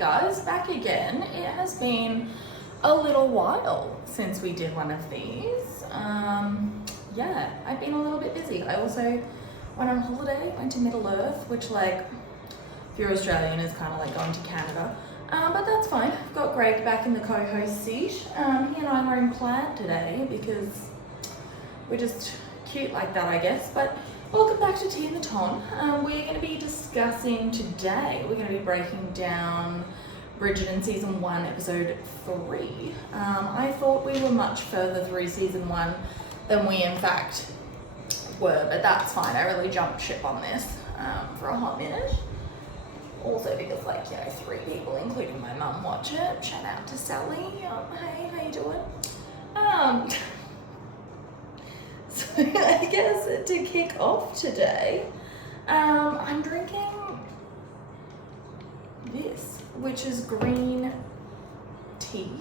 guys, back again. It has been a little while since we did one of these. Yeah, I've been a little bit busy. I also went on holiday, went to Middle Earth, which like, if you're Australian, is kind of like going to Canada. But that's fine. I've got Greg back in the co-host seat. He and I were in Plant today because we're just cute like that, I guess. But welcome back to Tea in the Ton. We're going to be discussing today, we're going to be breaking down Bridgerton Season 1, Episode 3. I thought we were much further through Season 1 than we in fact were, but that's fine. I really jumped ship on this for a hot minute. Also because, like, you know, 3 people, including my mum, watch it. Shout out to Sally. Hey, how you doing? So I guess to kick off today, I'm drinking this, which is green tea,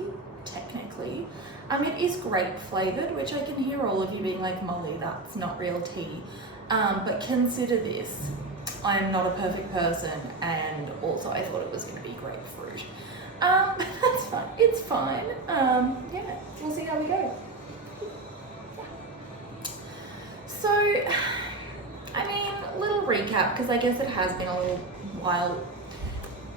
technically. It is grape flavored, which I can hear all of you being like, Molly, that's not real tea. But consider this. I am not a perfect person, and also I thought it was going to be grapefruit. But that's fine. It's fine. Yeah, we'll see how we go. So, I mean, little recap, because I guess it has been a little while.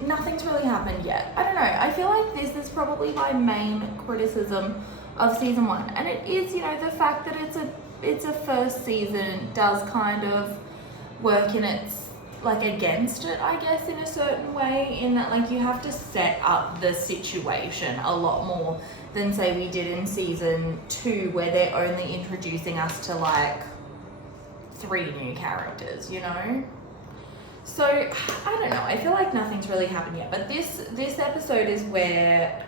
Nothing's really happened yet. I don't know. I feel like this is probably my main criticism of Season 1, and it is, you know, the fact that it's a first season does kind of work in its like against it, I guess, in a certain way, in that like you have to set up the situation a lot more than say we did in Season 2, where they're only introducing us to like 3 new characters, you know? So I don't know, I feel like nothing's really happened yet, but this episode is where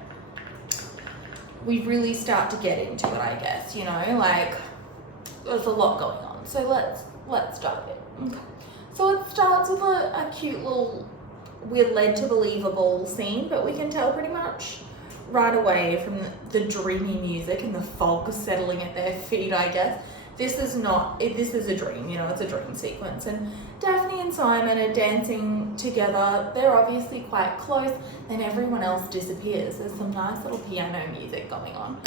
we really start to get into it, I guess, you know, like there's a lot going on. So let's dive in. Okay. So it starts with a cute little, we're led to believe a ball scene, but we can tell pretty much right away from the dreamy music and the fog settling at their feet, I guess. This is a dream, you know, it's a dream sequence. And Daphne and Simon are dancing together. They're obviously quite close. Then everyone else disappears. There's some nice little piano music going on.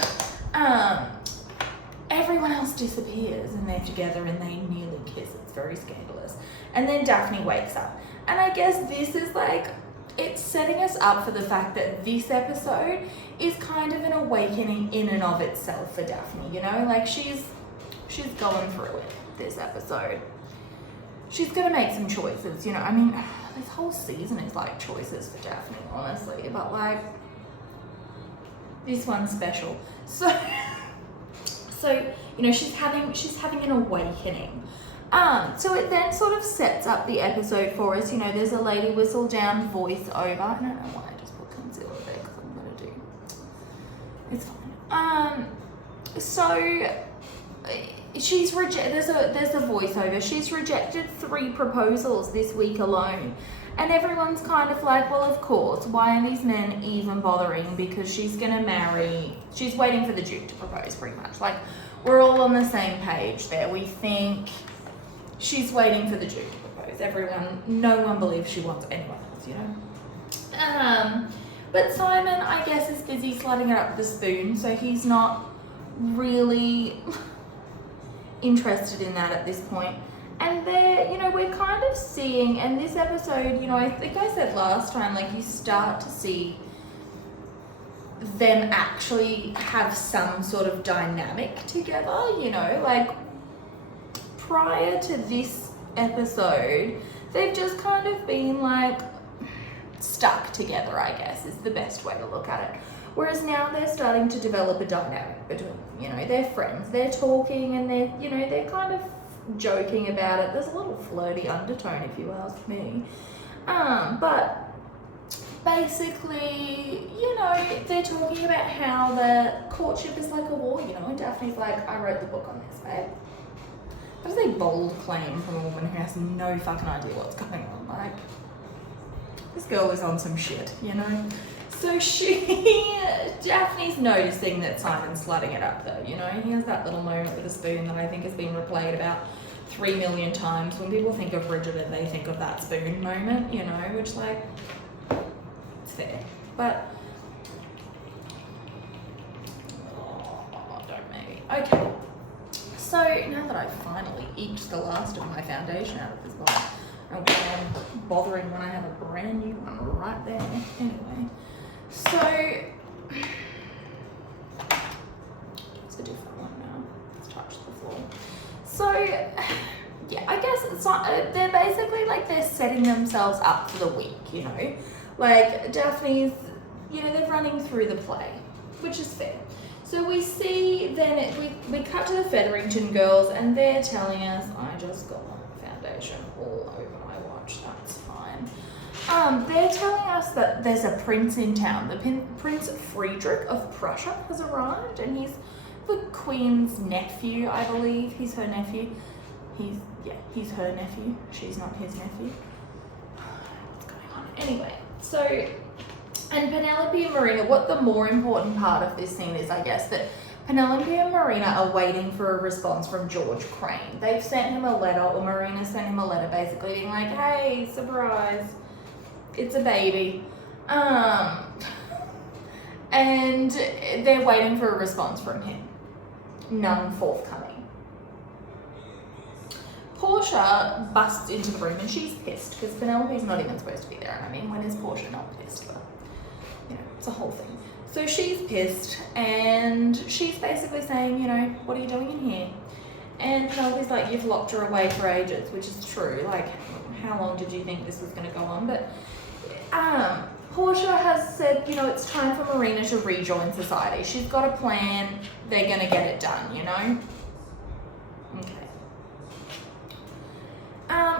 Everyone else disappears and they're together and they nearly kiss. It's very scandalous. And then Daphne wakes up. And I guess this is like, it's setting us up for the fact that this episode is kind of an awakening in and of itself for Daphne, you know? Like she's going through it this episode. She's gonna make some choices, you know? I mean, this whole season is like choices for Daphne, honestly. But like, this one's special. So, you know, she's having an awakening. So it then sort of sets up the episode for us. You know, there's a lady whistle down voice over. I don't know why I just put concealer there because I'm gonna do. It's fine. So she's there's a voiceover. She's rejected 3 proposals this week alone. And everyone's kind of like, well, of course, why are these men even bothering? Because she's gonna marry, she's waiting for the Duke to propose, pretty much. Like, we're all on the same page there. We think she's waiting for the Duke to propose. No one believes she wants anyone else, you know? But Simon, I guess, is busy slutting it up with a spoon, so he's not really interested in that at this point. And they're, you know, we're kind of seeing, and this episode, you know, I think I said last time, like you start to see them actually have some sort of dynamic together, you know, like prior to this episode, they've just kind of been like stuck together, I guess, is the best way to look at it. Whereas now they're starting to develop a dynamic between them, you know, they're friends, they're talking and they're, you know, they're kind of joking about it. There's a little flirty undertone, if you ask me. But basically, you know, they're talking about how the courtship is like a war, you know, and Daphne's like, I wrote the book on this, babe. That is a bold claim from a woman who has no fucking idea what's going on. Like, this girl is on some shit, you know? So Daphne's noticing that Simon's slutting it up though, you know? He has that little moment with a spoon that I think has been replayed about 3 million times. When people think of Bridgerton, they think of that spoon moment, you know, which like, it's fair. but don't maybe. Okay. So now that I've finally eked the last of my foundation out of this bowl, I'm bothering when I have a brand new one right there. Anyway, so it's a different one now. Let's touch the floor. So yeah, I guess it's not, they're basically like they're setting themselves up for the week, you know? Like Daphne's, you know, they're running through the play, which is fair. So we see then, we cut to the Featherington girls and they're telling us, I just got foundation all over my watch, that's fine. They're telling us that there's a prince in town. The Prince Friedrich of Prussia has arrived and he's the Queen's nephew, I believe. He's her nephew. He's her nephew. She's not his nephew. What's going on? Anyway, so, and Penelope and Marina, what the more important part of this scene is, I guess, that Penelope and Marina are waiting for a response from George Crane. They've sent him a letter, or Marina sent him a letter basically being like, hey, surprise, it's a baby. And they're waiting for a response from him. None forthcoming. Portia busts into the room and she's pissed because Penelope's not even supposed to be there. And I mean, when is Portia not pissed? But, you know, it's a whole thing. So she's pissed and she's basically saying, you know, what are you doing in here? And Penelope's like, you've locked her away for ages, which is true. Like, how long did you think this was going to go on? But Portia has said, you know, it's time for Marina to rejoin society. She's got a plan. They're going to get it done, you know? Okay.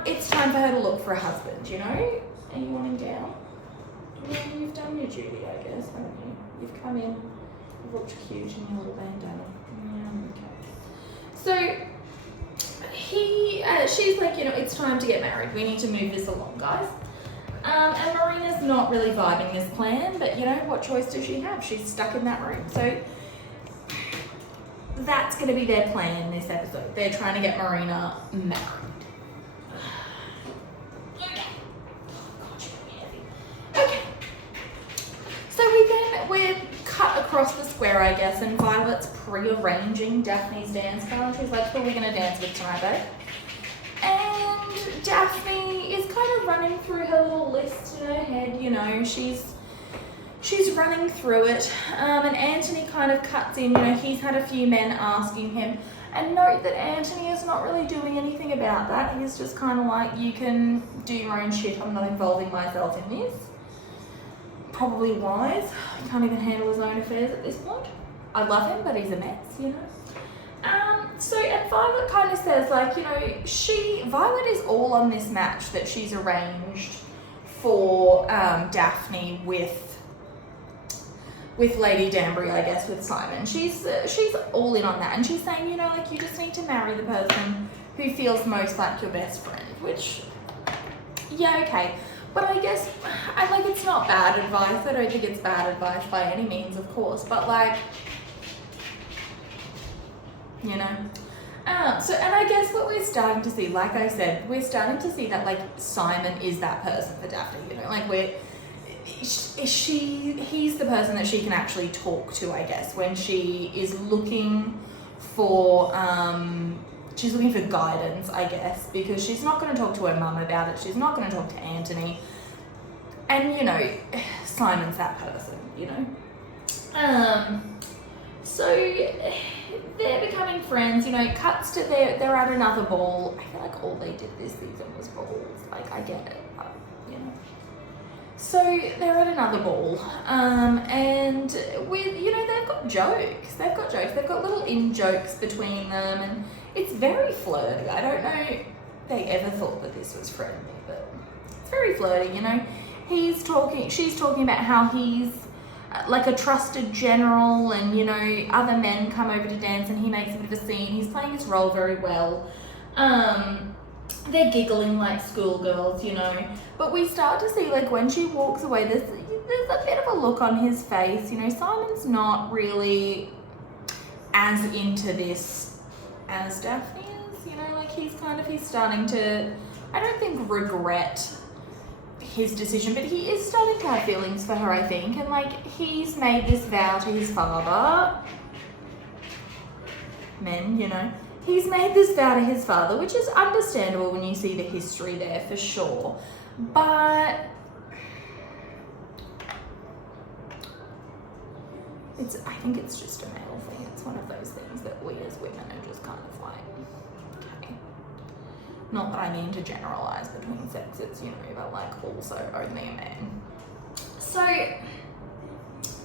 It's time for her to look for a husband, you know? Are you wanting down? Yeah, you've done your duty, I guess, haven't you? You've come in, you've looked cute in your little bandana. Yeah, okay. So, she's like, you know, it's time to get married. We need to move this along, guys. And Marina's not really vibing this plan, but, you know, what choice does she have? She's stuck in that room. So, that's going to be their plan in this episode. They're trying to get Marina married. We're cut across the square, I guess, and Violet's pre-arranging Daphne's dance car. She's like, who are we going to dance with tonight, babe? And Daphne is kind of running through her little list in her head, you know, she's running through it. And Anthony kind of cuts in, you know, he's had a few men asking him. And note that Anthony is not really doing anything about that. He's just kind of like, you can do your own shit, I'm not involving myself in this. Probably wise. He can't even handle his own affairs at this point. I love him, but he's a mess, you know. So, and Violet kind of says, like, you know, Violet is all on this match that she's arranged for Daphne with Lady Danbury, I guess, with Simon. She's all in on that, and she's saying, you know, like, you just need to marry the person who feels most like your best friend, which, yeah, okay. But I guess, it's not bad advice. I don't think it's bad advice by any means, of course. But, like, you know. So, and I guess what we're starting to see, like I said, we're starting to see that, like, Simon is that person for Daphne, you know. Like, he's the person that she can actually talk to, I guess, when she is looking for, she's looking for guidance, I guess, because she's not going to talk to her mum about it. She's not going to talk to Anthony. And, you know, Simon's that person, you know. So they're becoming friends, you know. It cuts to they're at another ball. I feel like all they did this season was balls. Like, I get it, but, you know. So they're at another ball, and with, you know, they've got jokes. They've got little in-jokes between them, and it's very flirty. I don't know if they ever thought that this was friendly, but it's very flirty, you know. She's talking about how he's like a trusted general, and, you know, other men come over to dance and he makes a bit of a scene. He's playing his role very well. They're giggling like schoolgirls, you know. But we start to see, like, when she walks away, there's a bit of a look on his face. You know, Simon's not really as into this as Daphne is, you know. Like, he's starting to, I don't think regret his decision, but he is starting to have feelings for her, I think, and like he's made this vow to his father. Men, you know. He's made this vow to his father, which is understandable when you see the history there for sure. But I think it's just a male thing. It's one of those things that we as women are just kind of like, okay. Not that I mean to generalize between sexes, you know, but like also only a man. So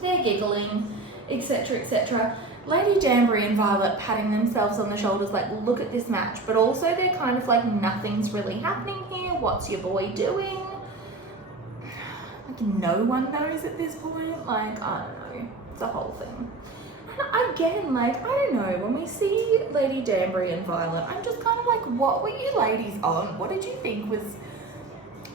they're giggling, etc., etc. Lady Danbury and Violet patting themselves on the shoulders like, look at this match, but also they're kind of like, nothing's really happening here. What's your boy doing? Like no one knows at this point. Like, I don't know. It's a whole thing. And again, like, I don't know, when we see Lady Danbury and Violet, I'm just kind of like, what were you ladies on? What did you think was...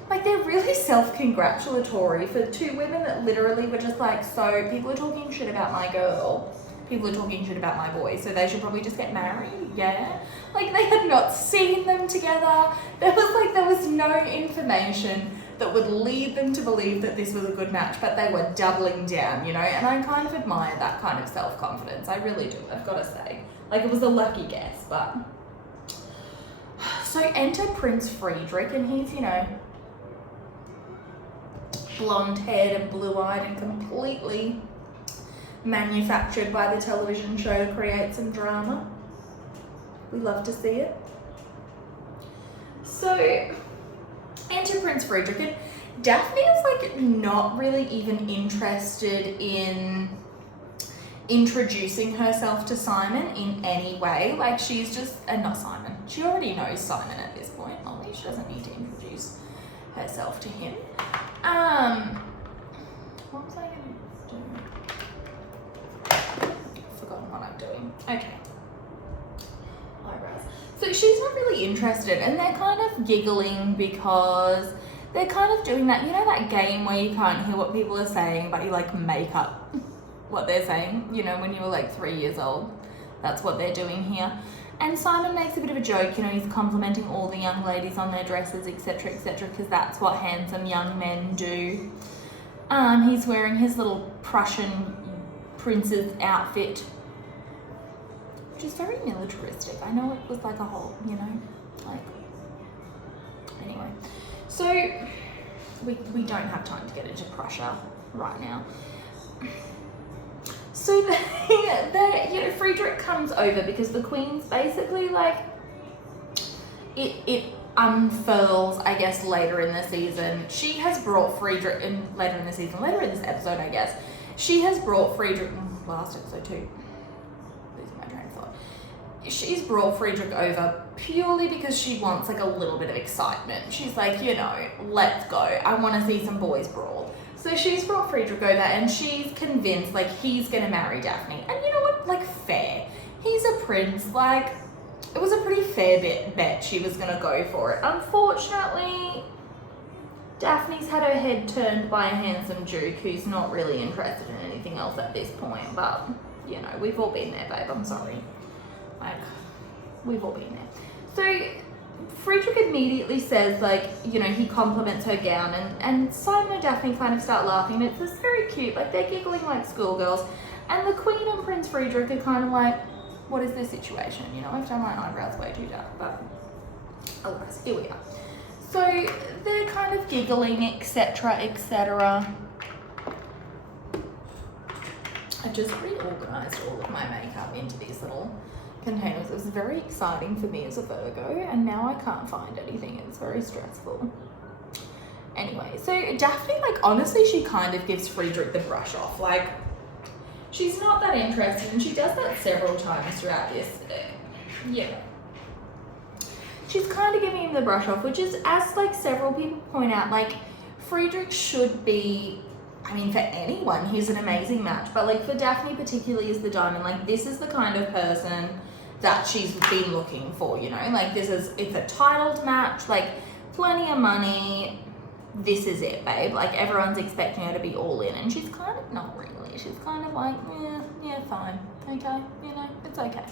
Like, they're really self-congratulatory for two women that literally were just like, so people are talking shit about my girl. People are talking shit about my boy, so they should probably just get married, yeah? Like, they had not seen them together. There was no information that would lead them to believe that this was a good match, but they were doubling down, you know? And I kind of admire that kind of self-confidence. I really do, I've got to say. Like, it was a lucky guess, but... So enter Prince Friedrich, and he's, you know, blonde-haired and blue-eyed and completely manufactured by the television show to create some drama. We love to see it. So, enter Prince Friedrich, and Daphne is like not really even interested in introducing herself to Simon in any way. Like, she's just, not Simon, she already knows Simon at this point. Only she doesn't need to introduce herself to him. What was I going to do? I've forgotten what I'm doing. Okay. Eyebrows. So she's not really interested, and they're kind of giggling because they're kind of doing that, you know, that game where you can't hear what people are saying, but you like make up what they're saying, you know, when you were like 3 years old. That's what they're doing here. And Simon makes a bit of a joke, you know, he's complimenting all the young ladies on their dresses, etc., etc., because that's what handsome young men do. He's wearing his little Prussian prince's outfit, which is very militaristic. I know it was like a whole, you know, like, anyway. So, we don't have time to get into Prussia right now. So you know, Friedrich comes over because the Queen's basically like, it unfurls, I guess, later in the season. She has brought Friedrich later in this episode, I guess. She has brought Friedrich, last episode too, losing my train of thought. She's brought Friedrich over purely because she wants like a little bit of excitement. She's like, you know, let's go. I want to see some boys brawl. So she's brought Friedrich over and she's convinced like he's gonna marry Daphne. And you know what, like, fair. He's a prince, like, it was a pretty fair bet she was gonna go for it. Unfortunately, Daphne's had her head turned by a handsome duke who's not really interested in anything else at this point, but, you know, we've all been there, babe, I'm sorry. Like, we've all been there. So, Friedrich immediately says, like, you know, he compliments her gown, and Simon and Daphne kind of start laughing. It's just very cute, like, they're giggling like schoolgirls, and the Queen and Prince Friedrich are kind of like, what is this situation? You know, I've done my eyebrows way too dark, but alas, here we are. So they're kind of giggling, etc., etc. I just reorganized all of my makeup into these little containers. It was very exciting for me as a Virgo, and now I can't find anything. It's very stressful. Anyway, so Daphne, like, honestly, she kind of gives Friedrich the brush off. Like, she's not that interested, and she does that several times throughout this. Yeah. She's kind of giving him the brush off, which is, as like several people point out, like, Friedrich should be, I mean, for anyone, he's an amazing match, but like for Daphne particularly as the diamond, like, this is the kind of person that she's been looking for, you know, like, it's a titled match, like, plenty of money, this is it, babe. Like, everyone's expecting her to be all in, and she's kind of not really. She's kind of like, yeah, fine, okay, you know, it's okay.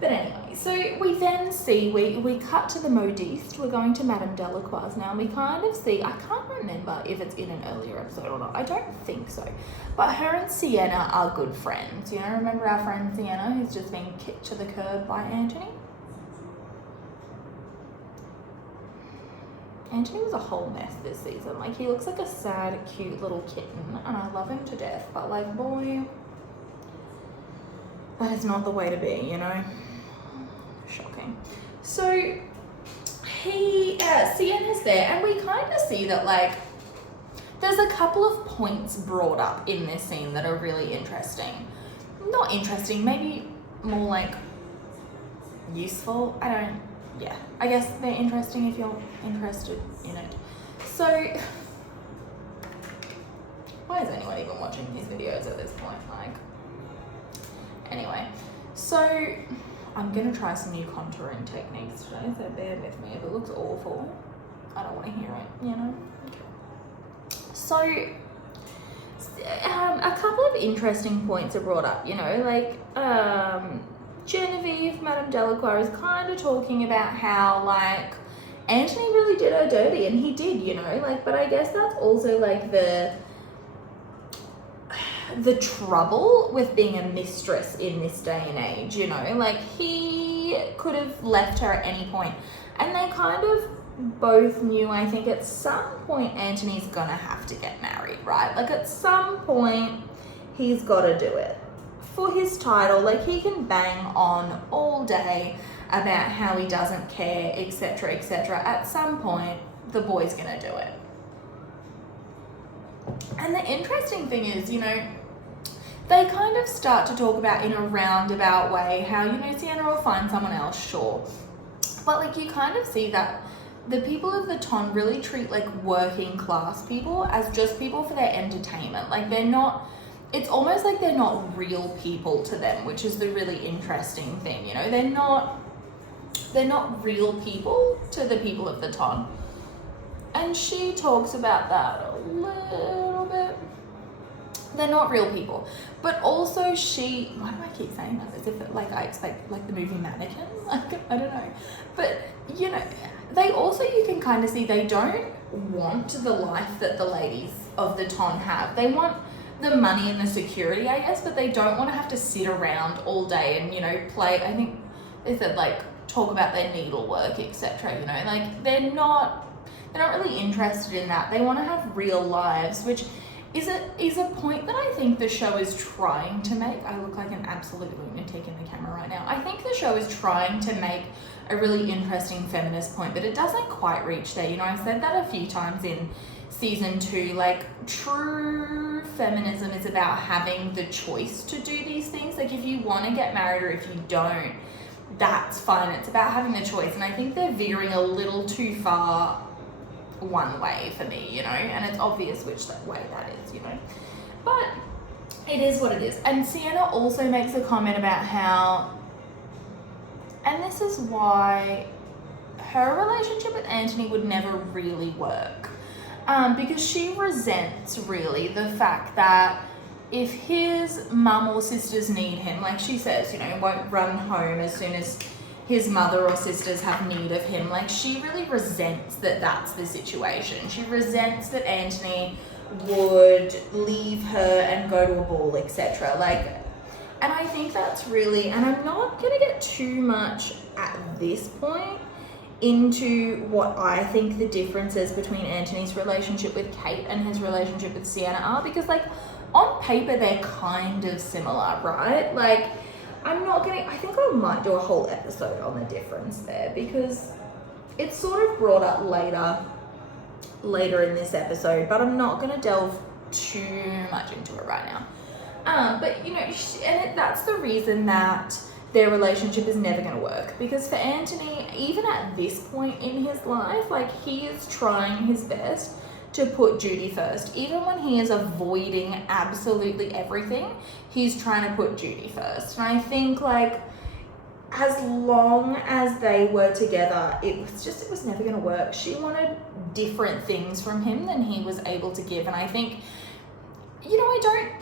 But anyway, so we then see, we cut to the modiste. We're going to Madame Delacroix's now, and we kind of see, I can't remember if it's in an earlier episode or not. I don't think so. But her and Sienna are good friends. You know, remember our friend Sienna who's just been kicked to the curb by Anthony? Anthony was a whole mess this season. Like, he looks like a sad, cute little kitten, and I love him to death. But, like, boy, that is not the way to be, you know? Shocking. So, Sienna's there, and we kind of see that, like, there's a couple of points brought up in this scene that are really interesting. Not interesting, maybe more, like, useful. I guess they're interesting if you're interested in it. So, why is anyone even watching these videos at this point? Like, anyway, so I'm gonna try some new contouring techniques today, so bear with me. If it looks awful, I don't want to hear it, you know? Okay. So, a couple of interesting points are brought up, you know, like, Genevieve, Madame Delacroix, is kind of talking about how, like, Anthony really did her dirty, and he did, you know, like, but I guess that's also, like, the trouble with being a mistress in this day and age, you know, like, he could have left her at any point, and they kind of both knew, I think, at some point Anthony's gonna have to get married, right? Like, at some point he's got to do it for his title. Like, he can bang on all day about how he doesn't care, etc., etc. At some point the boy's gonna do it. And the interesting thing is, you know, they kind of start to talk about in a roundabout way how, you know, Sienna will find someone else, sure, but, like, you kind of see that the people of the Ton really treat, like, working class people as just people for their entertainment. Like, they're not, it's almost like they're not real people to them, which is the really interesting thing, you know? They're not real people to the people of the Ton. And she talks about that a little bit. They're not real people. But also why do I keep saying that? As if it, like, I expect, like, the movie Mannequin? Like, I don't know. But, you know, they also, you can kind of see they don't want the life that the ladies of the Ton have. They want the money and the security, I guess, but they don't want to have to sit around all day and, you know, play, I think they said, like, talk about their needlework, etc., you know, like, they're not really interested in that. They want to have real lives, which is a point that I think the show is trying to make. I look like an absolute lunatic in the camera right now. I think the show is trying to make a really interesting feminist point, but it doesn't quite reach there. You know, I've said that a few times in season 2, like, true feminism is about having the choice to do these things. Like, if you want to get married or if you don't, that's fine. It's about having the choice. And I think they're veering a little too far one way for me, you know, and it's obvious which way that is, you know, but it is what it is. And Sienna also makes a comment about how, and this is why her relationship with Anthony would never really work, because she resents really the fact that if his mum or sisters need him, like she says, you know, won't run home as soon as his mother or sisters have need of him. Like, she really resents that that's the situation. She resents that Anthony would leave her and go to a ball, etc. Like, and I think that's really, and I'm not gonna get too much at this point into what I think the differences between Anthony's relationship with Kate and his relationship with Sienna are, because, like, on paper they're kind of similar, right? Like, I think I might do a whole episode on the difference there, because it's sort of brought up later in this episode, but I'm not going to delve too much into it right now. But, you know, that's the reason that their relationship is never going to work, because for Anthony, even at this point in his life, like, he is trying his best to put Judy first. Even when he is avoiding absolutely everything, he's trying to put Judy first. And I think, like, as long as they were together, it was never going to work. She wanted different things from him than he was able to give. And I think, you know,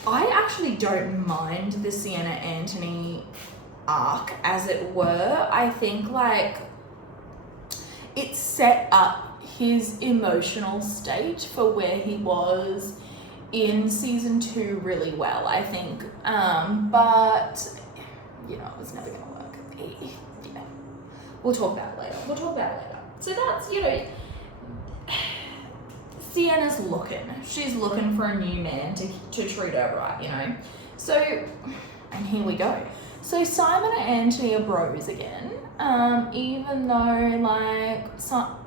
I actually don't mind the Sienna Anthony arc, as it were. I think like it set up his emotional state for where he was in season 2 really well, I think. But you know, it was never gonna work. Yeah. We'll talk about it later. So that's, you know, Sienna's looking. She's looking for a new man to treat her right, you know. So, and here we go. So Simon and Anthony are bros again. Even though like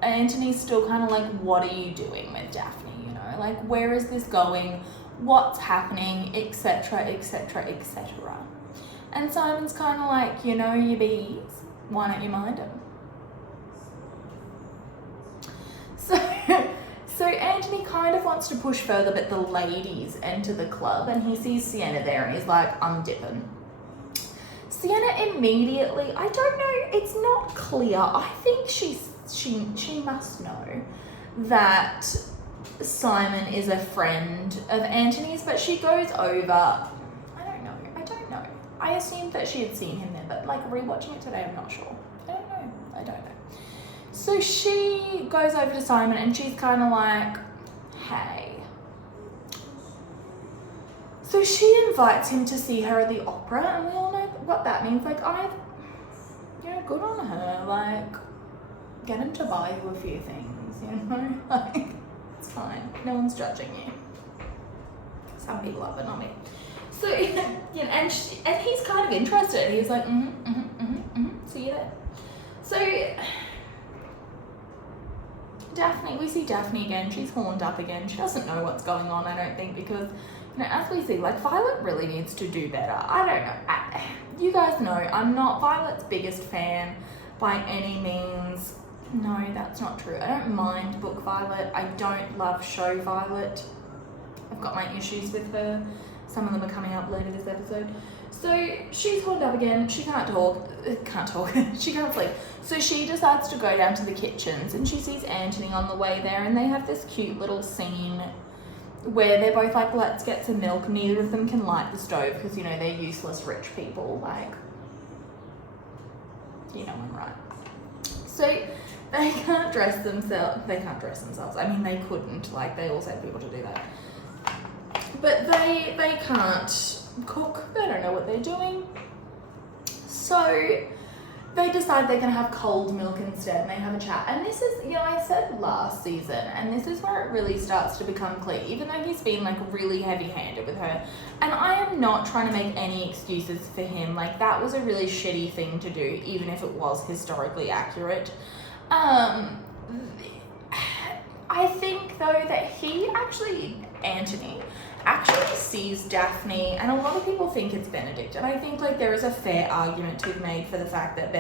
Anthony's still kind of like, what are you doing with Daphne? You know, like where is this going? What's happening? Etc. Etc. Etc. And Simon's kind of like, you know, you bees. Why don't you mind him? So Anthony kind of wants to push further, but the ladies enter the club and he sees Sienna there and he's like, I'm dipping. Sienna immediately, I don't know, it's not clear. I think she must know that Simon is a friend of Anthony's, but she goes over, I don't know. I assumed that she had seen him there, but like rewatching it today, I'm not sure. I don't know. So she goes over to Simon and she's kind of like, hey. So she invites him to see her at the opera, and we all know what that means. Like, good on her. Like, get him to buy you a few things, you know? Like, it's fine. No one's judging you. Some people are, but not me. So, you know, and he's kind of interested. He's like, see you there. So Daphne, we see Daphne again. She's horned up again. She doesn't know what's going on, I don't think, because, you know, as we see, like, Violet really needs to do better. I don't know. You guys know I'm not Violet's biggest fan by any means. No, that's not true. I don't mind book Violet. I don't love show Violet. I've got my issues with her. Some of them are coming up later this episode. So she's horned up again. She can't talk. She can't sleep. So she decides to go down to the kitchens and she sees Anthony on the way there, and they have this cute little scene where they're both like, let's get some milk. Neither of them can light the stove because, you know, they're useless rich people. Like, you know I'm right. So they can't dress themselves. I mean, they couldn't. Like, they also have people to do that. But they can't cook. They don't know what they're doing. So they decide they're going to have cold milk instead, and they have a chat. And this is, you know, I said last season, and this is where it really starts to become clear, even though he's been like really heavy-handed with her. And I am not trying to make any excuses for him. Like, that was a really shitty thing to do, even if it was historically accurate. I think though that Anthony actually sees Daphne, and a lot of people think it's Benedict, and I think like there is a fair argument to be made for the fact that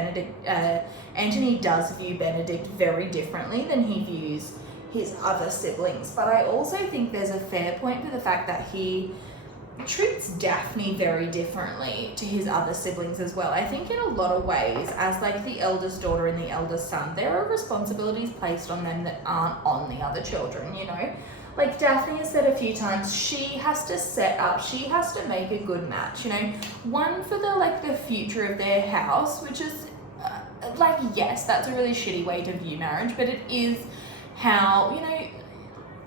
Anthony does view Benedict very differently than he views his other siblings. But I also think there's a fair point for the fact that he treats Daphne very differently to his other siblings as well. I think in a lot of ways, as like the eldest daughter and the eldest son, there are responsibilities placed on them that aren't on the other children, you know? Like Daphne has said a few times, she has to make a good match, you know? One for the future of their house, which is yes, that's a really shitty way to view marriage, but it is how, you know,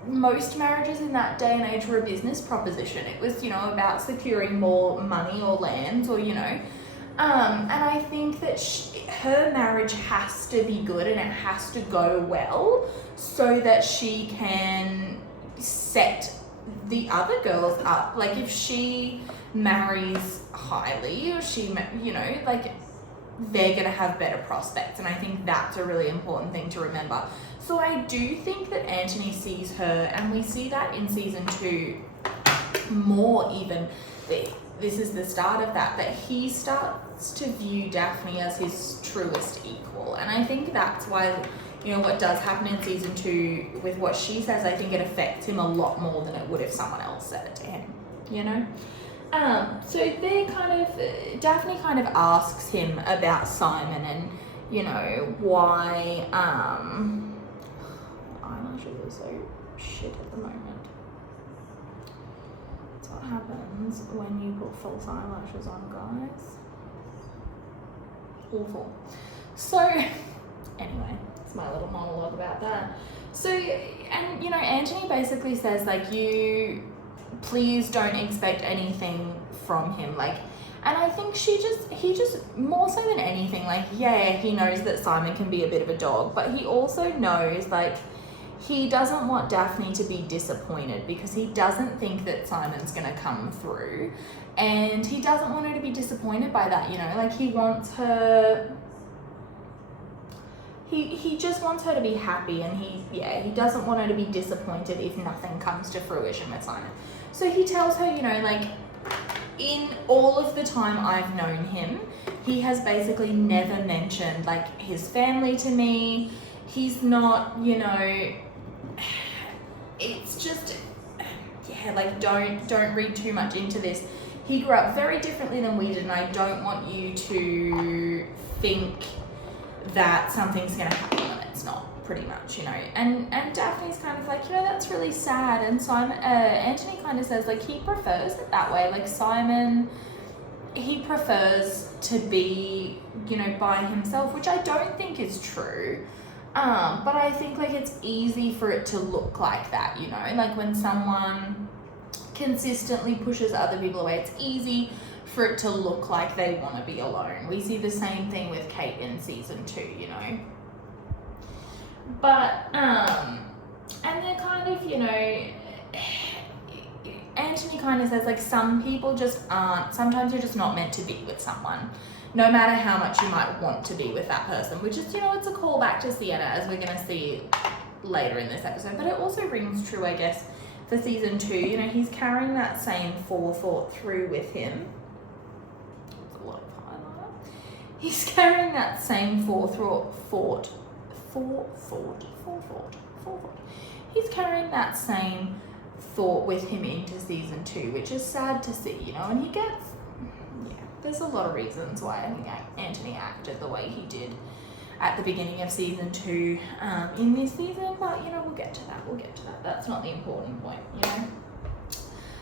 most marriages in that day and age were a business proposition. It was, you know, about securing more money or lands, or, you know, and I think that her marriage has to be good and it has to go well so that she can set the other girls up. Like, if she marries highly, or she, you know, like, they're going to have better prospects, and I think that's a really important thing to remember. So I do think that Anthony sees her, and we see that in season 2 more even. This is the start of that he starts to view Daphne as his truest equal. And I think that's why, you know, what does happen in season 2 with what she says, I think it affects him a lot more than it would if someone else said it to him, you know? So Daphne kind of asks him about Simon and, you know, why, eyelashes are so shit at the moment. That's what happens when you put false eyelashes on, guys. Awful. So, anyway, it's my little monologue about that. So, and you know, Anthony basically says, like, you please don't expect anything from him. Like, and I think he just, more so than anything, like, yeah, he knows that Simon can be a bit of a dog, but he also knows, like, he doesn't want Daphne to be disappointed because he doesn't think that Simon's going to come through, and he doesn't want her to be disappointed by that, you know, like, he wants her, he just wants her to be happy, and he doesn't want her to be disappointed if nothing comes to fruition with Simon. So he tells her, you know, like, in all of the time I've known him, he has basically never mentioned, like, his family to me. He's not, you know, it's just, yeah, like, don't read too much into this. He grew up very differently than we did, and I don't want you to think that something's going to happen when it's not, pretty much, you know. And Daphne's kind of like, you know, that's really sad. And Simon, Anthony kind of says, like, he prefers it that way. Like, Simon, he prefers to be, you know, by himself, which I don't think is true. But I think, like, it's easy for it to look like that, you know, like, when someone consistently pushes other people away, it's easy for it to look like they want to be alone. We see the same thing with Kate in season 2, you know. But, and they're kind of, you know, Anthony kind of says, like, some people just aren't, sometimes you're just not meant to be with someone, no matter how much you might want to be with that person, which is, you know, it's a callback to Sienna, as we're going to see later in this episode. But it also rings true, I guess, for season 2. You know, he's carrying that same forethought through with him. It's a lot of highlighter. He's carrying that same forethought. He's carrying that same thought with him into season 2, which is sad to see, you know, and he gets, yeah, there's a lot of reasons why I think Anthony acted the way he did at the beginning of season 2 in this season, but, you know, we'll get to that, that's not the important point, you know.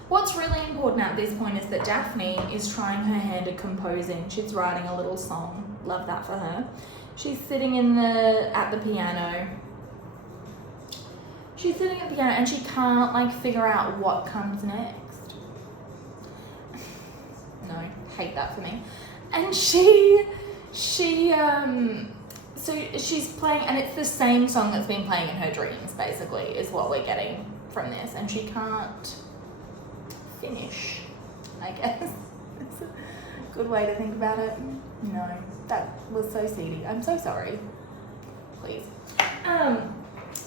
What's really important at this point is that Daphne is trying her hand at composing. She's writing a little song, love that for her. She's sitting at the piano. She's sitting at the piano and she can't, like, figure out what comes next. No, hate that for me. And so she's playing, and it's the same song that's been playing in her dreams, basically, is what we're getting from this. And she can't finish, I guess. It's a good way to think about it. No, that was so seedy. I'm so sorry. Please.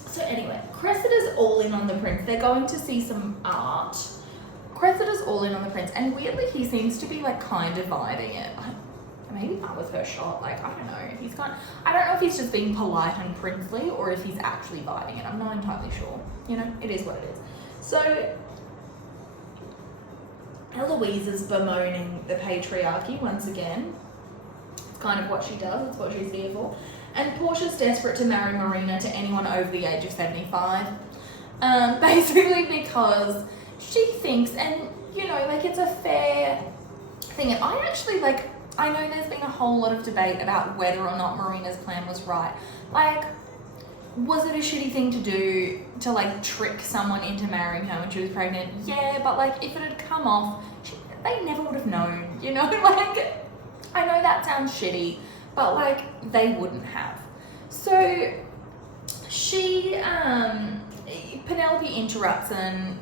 So anyway, Cressida's all in on the prince. They're going to see some art. Cressida's all in on the prince, and weirdly he seems to be, like, kind of vibing it. Maybe that was her shot, like, I don't know. I don't know if he's just being polite and princely or if he's actually vibing it. I'm not entirely sure. You know, it is what it is. So Eloise is bemoaning the patriarchy once again. It's kind of what she does, it's what she's here for. And Portia's desperate to marry Marina to anyone over the age of 75. Basically because she thinks, and, you know, like, it's a fair thing. And I actually, like, I know there's been a whole lot of debate about whether or not Marina's plan was right. Like, was it a shitty thing to do to, like, trick someone into marrying her when she was pregnant? Yeah, but, like, if it had come off, they never would have known, you know? Like, I know that sounds shitty, but, like, they wouldn't have. So Penelope interrupts, and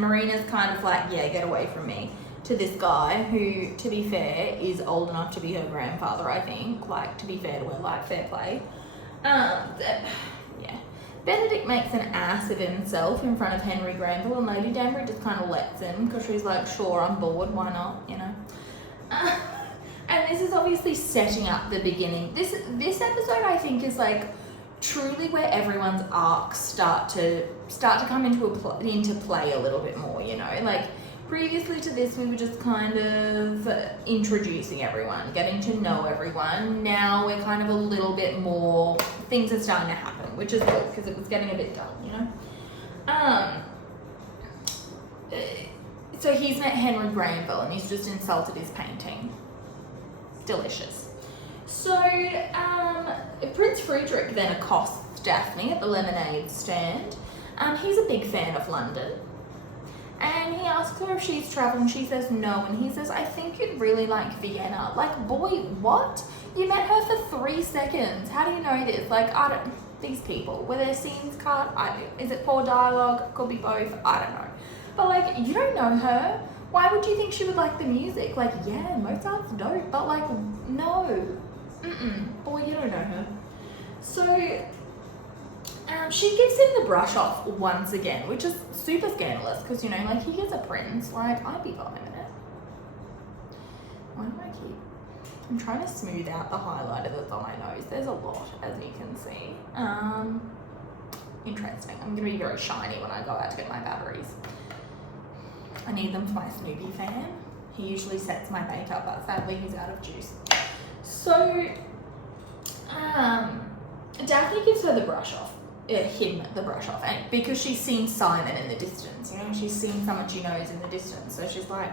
Marina's kind of like, yeah, get away from me, to this guy who, to be fair, is old enough to be her grandfather, I think. Like, to be fair to her, like, fair play. Yeah. Benedict makes an ass of himself in front of Henry Granville, and Lady Danbury just kind of lets him, because she's like, sure, I'm bored, why not, you know? And this is obviously setting up the beginning. This episode, I think, is, like, truly where everyone's arcs start to come into play a little bit more, you know? Like, previously to this, we were just kind of introducing everyone, getting to know everyone. Now we're kind of a little bit more, things are starting to happen, which is good, because it was getting a bit dull, you know? So he's met Henry Granville, and he's just insulted his painting. Delicious. So, Prince Friedrich then accosts Daphne at the lemonade stand. He's a big fan of London. And he asks her if she's travelled, and she says no. And he says, I think you'd really like Vienna. Like, boy, what? You met her for 3 seconds. How do you know this? Like, I don't... These people, were their scenes cut? Is it poor dialogue? Could be both. I don't know. But, like, you don't know her. Why would you think she would like the music? Like, yeah, Mozart's dope. But, like, no. Boy, you don't know her. So... she gives him the brush off once again, which is super scandalous because, you know, like, he gets a prince. Like, I'd be fine with it. Why do I keep... I'm trying to smooth out the highlighter that's on my nose. There's a lot, as you can see. Interesting. I'm going to be very shiny when I go out to get my batteries. I need them for my Snoopy fan. He usually sets my makeup, but sadly he's out of juice. So, Daphne gives her the brush off. Him the brush off, and because she's seen Simon in the distance, you know, she's seen someone she knows in the distance, so she's like,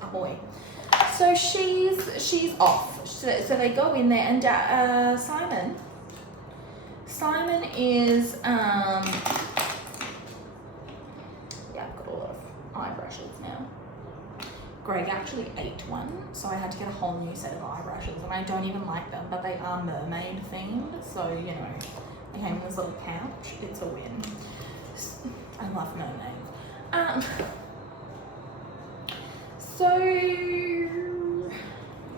ahoy. So she's off. So they go in there, and Simon is yeah, I've got a lot of eye brushes now. Greg actually ate one, so I had to get a whole new set of eye brushes, and I don't even like them, but they are mermaid themed, so, you know, they came in this little pouch. It's a win. I love mermaids. So, what am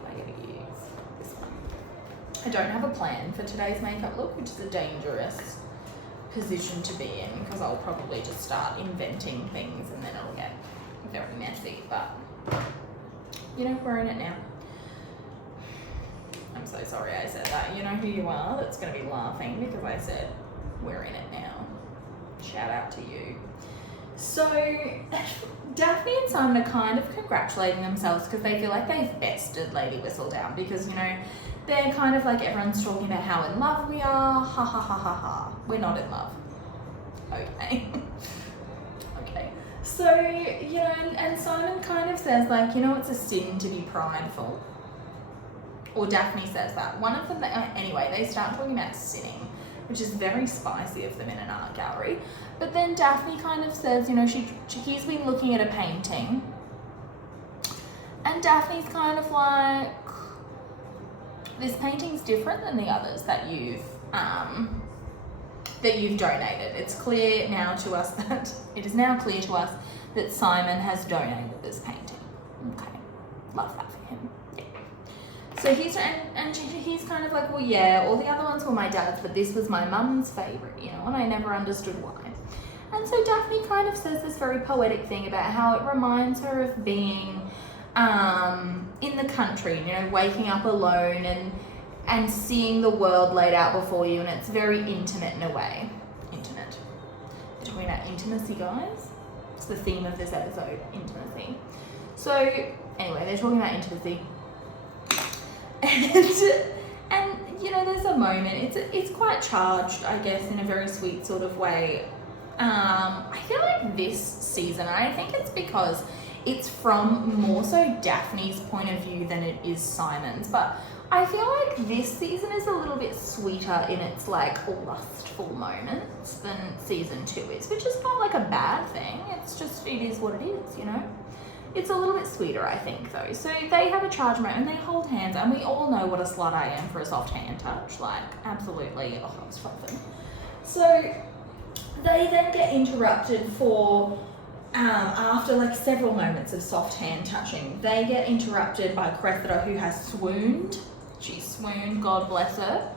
I going to use? This one. I don't have a plan for today's makeup look, which is a dangerous position to be in, because I'll probably just start inventing things and then it'll get very messy, but, you know, we're in it now. I'm so sorry I said that. You know who you are that's going to be laughing because I said we're in it now. Shout out to you. So Daphne and Simon are kind of congratulating themselves because they feel like they've bested Lady Whistledown because, you know, they're kind of like, everyone's talking about how in love we are. Ha ha ha ha ha. We're not in love. Okay. Okay. So, you know, and Simon kind of says, like, you know, it's a sin to be prideful. Or Daphne says that. One of them, anyway, they start talking about sinning, which is very spicy of them in an art gallery. But then Daphne kind of says, you know, he's been looking at a painting. And Daphne's kind of like, this painting's different than the others that you've donated. It's clear now to us that, it is now clear to us that Simon has donated this painting. Okay, love that for him. So he's kind of like, well, yeah, all the other ones were my dad's, but this was my mum's favourite, you know, and I never understood why. And so Daphne kind of says this very poetic thing about how it reminds her of being in the country, you know, waking up alone and seeing the world laid out before you, and it's very intimate in a way. Intimate. We're talking about intimacy, guys. It's the theme of this episode, intimacy. So anyway, they're talking about intimacy. And you know, there's a moment, it's quite charged, I guess, in a very sweet sort of way. I feel like this season, I think it's because it's from more so Daphne's point of view than it is Simon's, but I feel like this season is a little bit sweeter in its like lustful moments than season 2 is, which is not like a bad thing. It's just, it is what it is, you know? It's a little bit sweeter, I think, though. So they have a charge moment and they hold hands, and we all know what a slut I am for a soft hand touch. Like, absolutely. Oh, that was fun. So they then get interrupted for, after like several moments of soft hand touching, they get interrupted by Cressida, who has swooned. She's swooned, God bless her.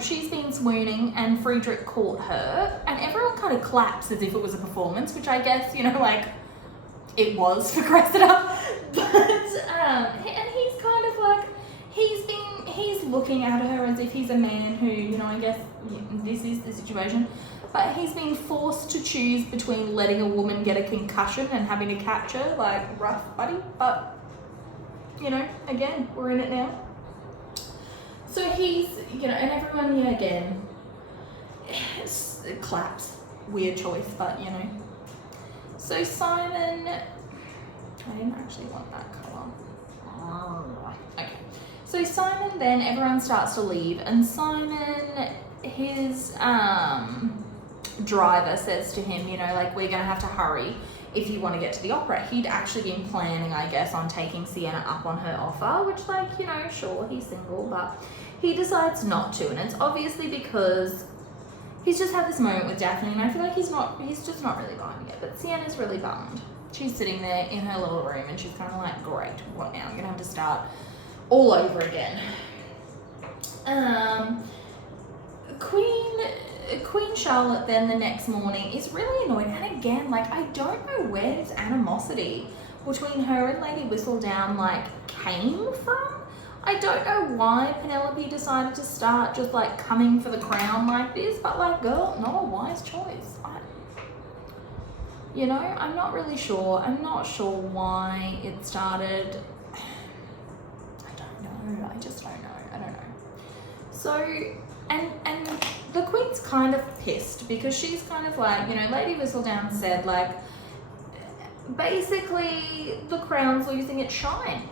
She's been swooning and Friedrich caught her, and everyone kind of claps as if it was a performance, which I guess, you know, like, it was for Cressida, but and he's kind of like, he's looking at her as if he's a man who, you know, I guess this is the situation, but he's been forced to choose between letting a woman get a concussion and having to catch her, like, rough buddy, but, you know, again, we're in it now. So he's, you know, and everyone, yeah, again, claps, weird choice, but, you know. So Simon, I didn't actually want that colour. Okay. So Simon, then everyone starts to leave, and Simon, his driver says to him, you know, like, we're gonna have to hurry if you want to get to the opera. He'd actually been planning, I guess, on taking Sienna up on her offer, which, like, you know, sure, he's single, but he decides not to, and it's obviously because he's just had this moment with Daphne, and I feel like he's just not really buying it. But Sienna's really bummed. She's sitting there in her little room, and she's kind of like, great, what now? I'm gonna have to start all over again. Queen Charlotte then the next morning is really annoyed, and again, like, I don't know where this animosity between her and Lady Whistledown, like, came from. I don't know why Penelope decided to start just, like, coming for the crown like this, but, like, girl, not a wise choice. You know, I'm not really sure. I'm not sure why it started. I don't know. I just don't know. I don't know. So, and the Queen's kind of pissed because she's kind of like, you know, Lady Whistledown said, like, basically the crown's losing its shine.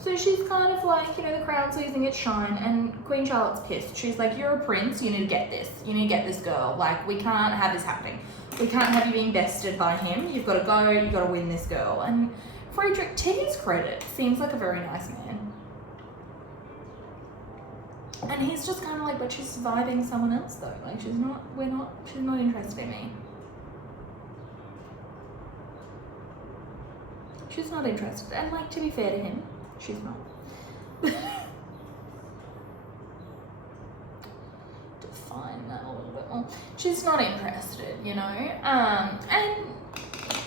So she's kind of like, you know, the crown's losing its shine, and Queen Charlotte's pissed. She's like, you're a prince, you need to get this. You need to get this girl. Like, we can't have this happening. We can't have you being bested by him. You've got to go, you've got to win this girl. And Friedrich, to his credit, seems like a very nice man. And he's just kind of like, but she's surviving someone else though. Like, she's not interested in me. She's not interested. And, like, to be fair to him, she's not. Define that a little bit more. She's not interested, you know? And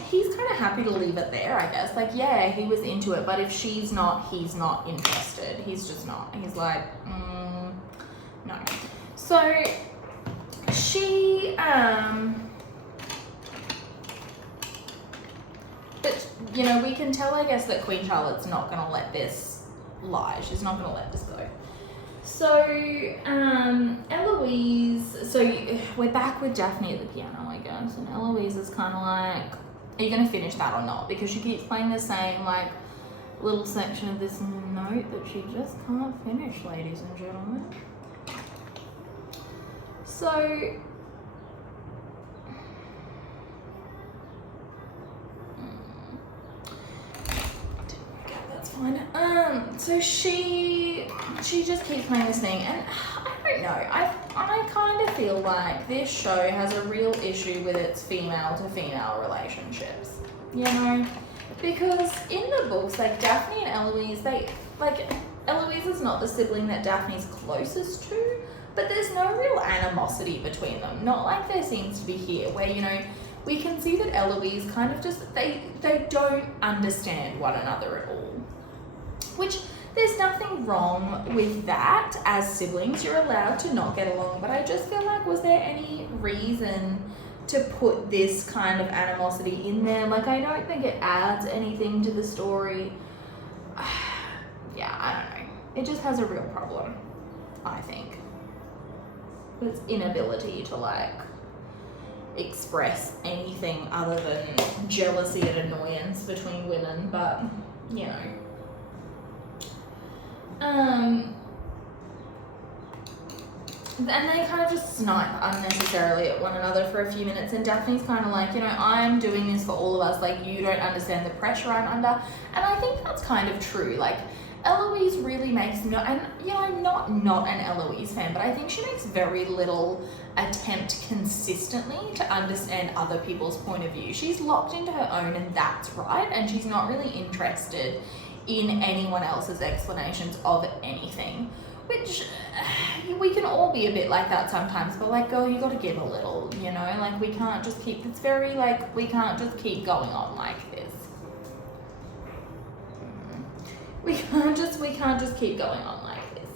he's kind of happy to leave it there, I guess. Like, yeah, he was into it, but if she's not, he's not interested. He's just not. He's like, no. So, she, but, you know, we can tell, I guess, that Queen Charlotte's not going to let this lie. She's not going to let this go. So, Eloise, so we're back with Daphne at the piano, I guess, and Eloise is kind of like, are you going to finish that or not? Because she keeps playing the same, like, little section of this note that she just can't finish, ladies and gentlemen. So, so she just keeps playing this thing, and I don't know, I kind of feel like this show has a real issue with its female to female relationships, you know, because in the books, like, Daphne and Eloise, Eloise is not the sibling that Daphne's closest to, but there's no real animosity between them, not like there seems to be here, where, you know, we can see that Eloise kind of just, they don't understand one another at all. Which, there's nothing wrong with that as siblings. You're allowed to not get along, but I just feel like, was there any reason to put this kind of animosity in there? Like, I don't think it adds anything to the story. Yeah, I don't know. It just has a real problem, I think. Its inability to, like, express anything other than jealousy and annoyance between women, but, you know. And they kind of just snipe unnecessarily at one another for a few minutes, and Daphne's kind of like, you know, I'm doing this for all of us, like, you don't understand the pressure I'm under, and I think that's kind of true. Like, Eloise really makes no, and, you know, I'm not an Eloise fan, but I think she makes very little attempt consistently to understand other people's point of view. She's locked into her own, and that's right, and she's not really interested in anyone else's explanations of anything, which we can all be a bit like that sometimes, but, like, girl, you gotta give a little, you know, like, we can't just keep, it's very, like, we can't just keep going on like this. We can't just keep going on like this.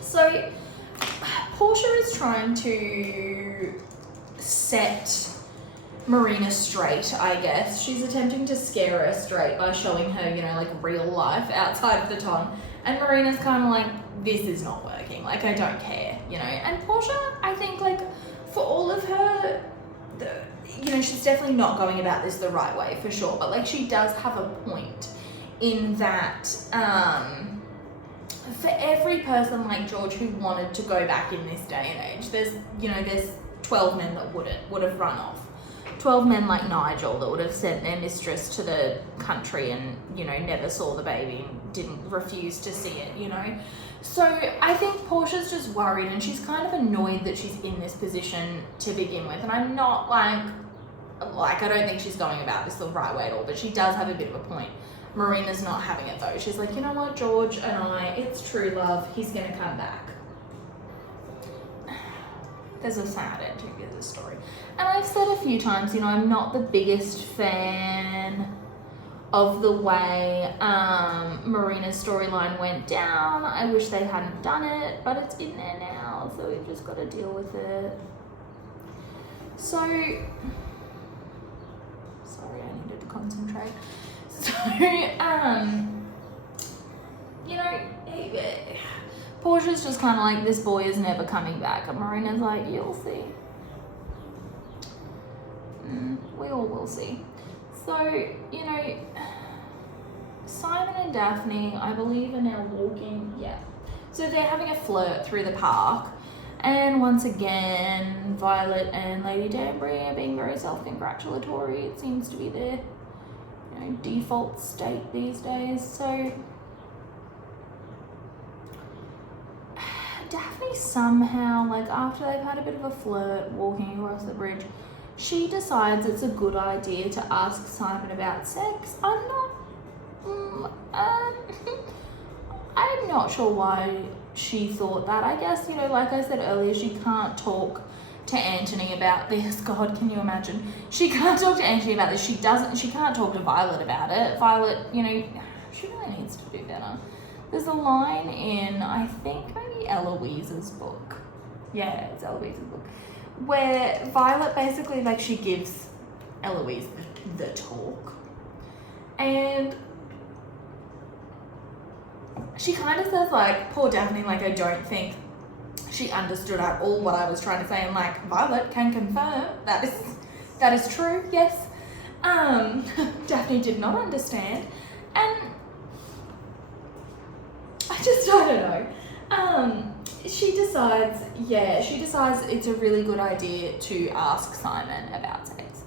So, Portia is trying to set Marina straight, I guess. She's attempting to scare her straight by showing her, you know, like, real life outside of the ton. And Marina's kind of like, this is not working. Like, I don't care, you know. And Portia, I think, like, for all of her, you know, she's definitely not going about this the right way for sure, but like she does have a point in that for every person like George who wanted to go back in this day and age, there's 12 men that would have run off. 12 men like Nigel that would have sent their mistress to the country and, never saw the baby and didn't refuse to see it, So I think Portia's just worried and she's kind of annoyed that she's in this position to begin with. And I'm not like I don't think she's going about this the right way at all, but she does have a bit of a point. Marina's not having it though. She's like, you know what, George and I, it's true love. He's going to come back. There's a sad ending to this story. And I've said a few times, I'm not the biggest fan of the way Marina's storyline went down. I wish they hadn't done it, but it's in there now, so we've just got to deal with it. So, sorry, I needed to concentrate. So, Portia's just kind of like, this boy is never coming back. And Marina's like, you'll see. We all will see. So, Simon and Daphne, I believe, are now walking. Yeah. So they're having a flirt through the park. And once again, Violet and Lady Danbury are being very self-congratulatory. It seems to be their default state these days. So Daphne somehow, like after they've had a bit of a flirt walking across the bridge, she decides it's a good idea to ask Simon about sex. I'm not sure why she thought that. I guess, like I said earlier, she can't talk to Anthony about this. God, can you imagine? She can't talk to Anthony about this. She can't talk to Violet about it. Violet, she really needs to do better. There's a line in, I think, maybe Eloise's book. Yeah, it's Eloise's book. Where Violet basically, like, she gives Eloise the talk. And she kind of says, like, poor Daphne, like, I don't think she understood at all what I was trying to say. And, like, Violet can confirm that is true, yes. Daphne did not understand. And I don't know. She decides it's a really good idea to ask Simon about sex.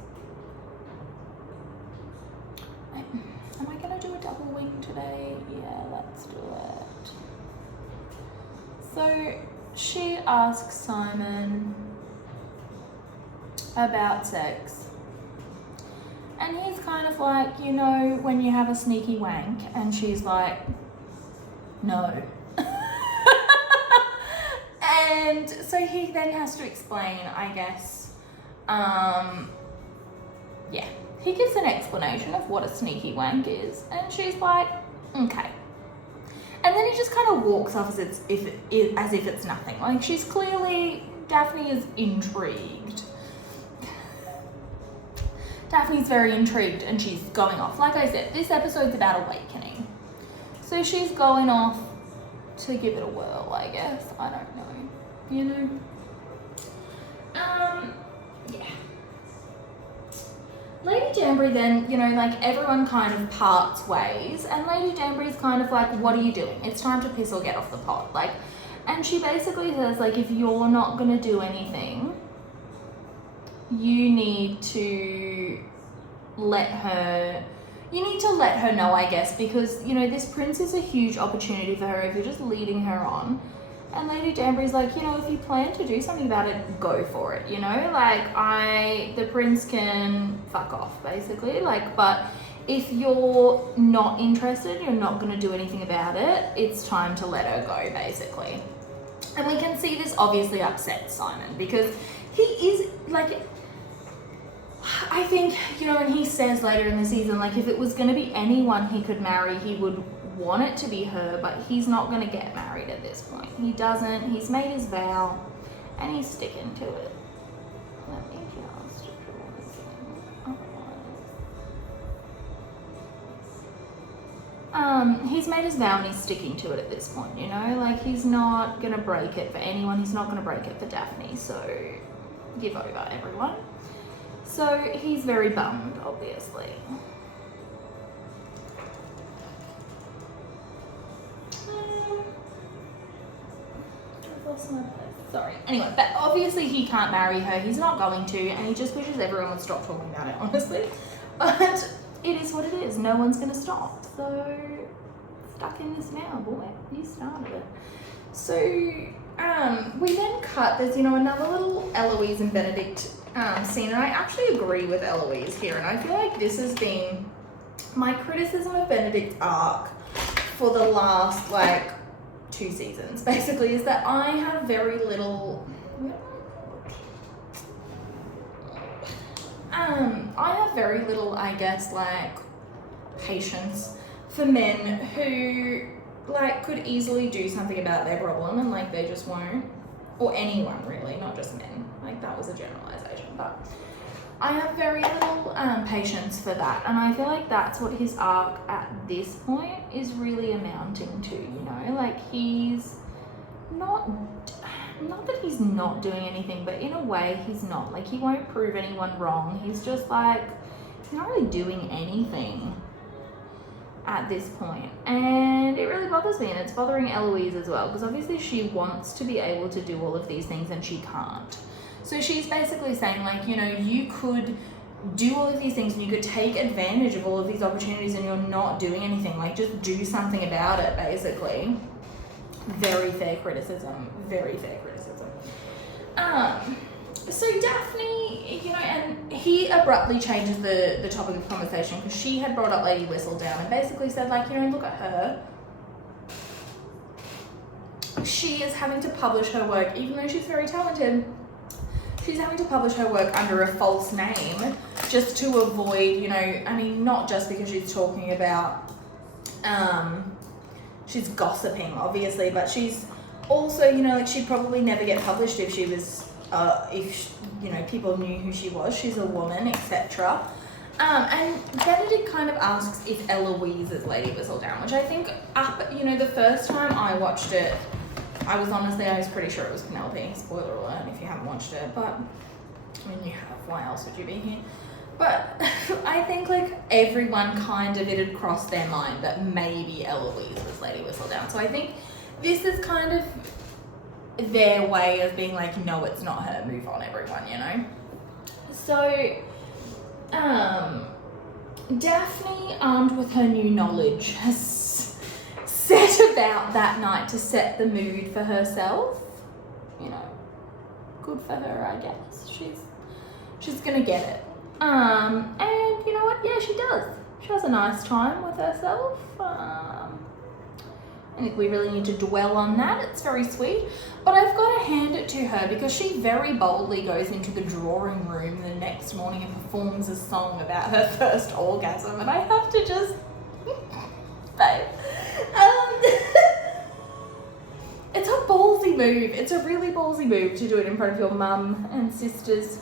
Am I gonna do a double wing today? Yeah, let's do it. So she asks Simon about sex. And he's kind of like, when you have a sneaky wank, and she's like, no. And so he then has to explain, I guess, he gives an explanation of what a sneaky wank is, and she's like, okay. And then he just kind of walks off as if it's nothing. Like, she's clearly, Daphne is intrigued. Daphne's very intrigued and she's going off. Like I said, this episode's about awakening. So she's going off to give it a whirl, I guess. I don't know. Yeah. Lady Danbury then, like everyone kind of parts ways, and Lady Danbury's kind of like, what are you doing? It's time to piss or get off the pot. Like, and she basically says, like, if you're not gonna do anything, you need to let her know, I guess, because, this prince is a huge opportunity for her if you're just leading her on. And Lady Danbury's like, if you plan to do something about it, go for it, Like, the prince can fuck off, basically. Like, but if you're not interested, you're not going to do anything about it, it's time to let her go, basically. And we can see this obviously upsets Simon, because he is, like, I think, and he says later in the season, like, if it was going to be anyone he could marry, he would want it to be her, but he's not going to get married at this point. He doesn't. He's made his vow, and he's sticking to it. Let me just draw this in. He's made his vow and he's sticking to it at this point, Like, he's not going to break it for anyone. He's not going to break it for Daphne, so give over, everyone. So he's very bummed, obviously. I've lost my place. Sorry. Anyway, but obviously he can't marry her. He's not going to, and he just wishes everyone would stop talking about it, honestly. But it is what it is. No one's going to stop. So, stuck in this now, boy. You started it. So, we then cut. There's, another little Eloise and Benedict scene, and I actually agree with Eloise here, and I feel like this has been my criticism of Benedict's arc for the last, 2 seasons, basically, is that I have very little, I guess, patience for men who, could easily do something about their problem and, they just won't. Or anyone, really, not just men. That was a generalization, but I have very little patience for that, and I feel like that's what his arc at this point is really amounting to, he's not that he's not doing anything, but in a way he's not. He won't prove anyone wrong. He's just he's not really doing anything at this point, and it really bothers me, and it's bothering Eloise as well, because obviously she wants to be able to do all of these things and she can't. So she's basically saying, you could do all of these things and you could take advantage of all of these opportunities and you're not doing anything. Just do something about it, basically. Very fair criticism. Very fair criticism. So Daphne, and he abruptly changes the topic of conversation, because she had brought up Lady Whistledown and basically said, look at her. She is having to publish her work, even though she's very talented. She's having to publish her work under a false name just to avoid, not just because she's talking about, she's gossiping, obviously, but she's also, she'd probably never get published if she was, people knew who she was. She's a woman, etc. And Benedict kind of asks if Eloise is Lady Whistledown, which I think, the first time I watched it, I was pretty sure it was Penelope. Spoiler alert if you haven't watched it, but you have. Why else would you be here? But I think everyone it had crossed their mind that maybe Eloise was Lady Whistledown. So I think this is kind of their way of being no, it's not her. Move on, everyone. So Daphne, armed with her new knowledge, has set about that night to set the mood for herself. Good for her, I guess. She's gonna get it. And you know what? Yeah, she does. She has a nice time with herself. I think we really need to dwell on that. It's very sweet. But I've got to hand it to her, because she very boldly goes into the drawing room the next morning and performs a song about her first orgasm. And I have to just... babe. It's a ballsy move. It's a really ballsy move to do it in front of your mum and sisters.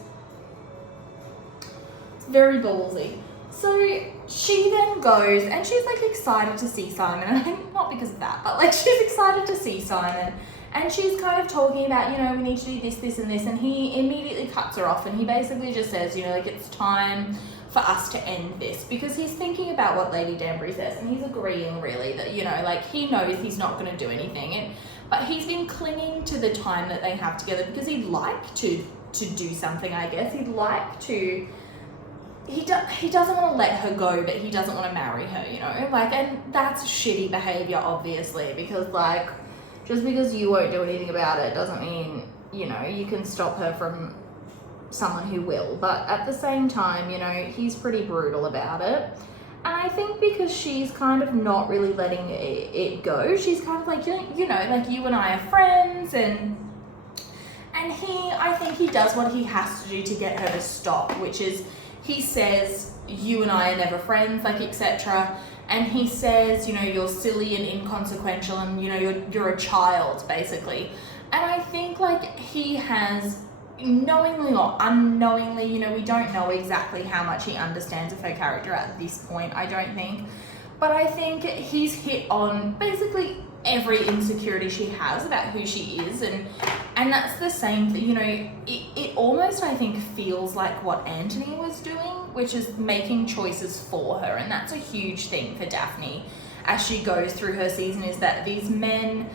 It's very ballsy. So she then goes, and she's excited to see Simon, and I think not because of that, but she's excited to see Simon, and she's kind of talking about, we need to do this, this, and this, and he immediately cuts her off, and he basically just says, it's time for us to end this, because he's thinking about what Lady Danbury says, and he's agreeing really that, he knows he's not going to do anything, but he's been clinging to the time that they have together because he'd like to do something, I guess. He'd like to... He doesn't want to let her go, but he doesn't want to marry her, and that's shitty behavior, obviously, because, just because you won't do anything about it doesn't mean, you can stop her from someone who will. But at the same time, he's pretty brutal about it. And I think because she's kind of not really letting it go, she's kind of you and I are friends, and I think he does what he has to do to get her to stop, which is, he says, you and I are never friends, etc. And he says, you're silly and inconsequential, and, you're a child, basically. And I think, he has, knowingly or unknowingly, we don't know exactly how much he understands of her character at this point, I don't think. But I think he's hit on, basically, every insecurity she has about who she is, and that's the same thing, you know, it almost, I think, feels like what Anthony was doing, which is making choices for her. And that's a huge thing for Daphne as she goes through her season, is that these men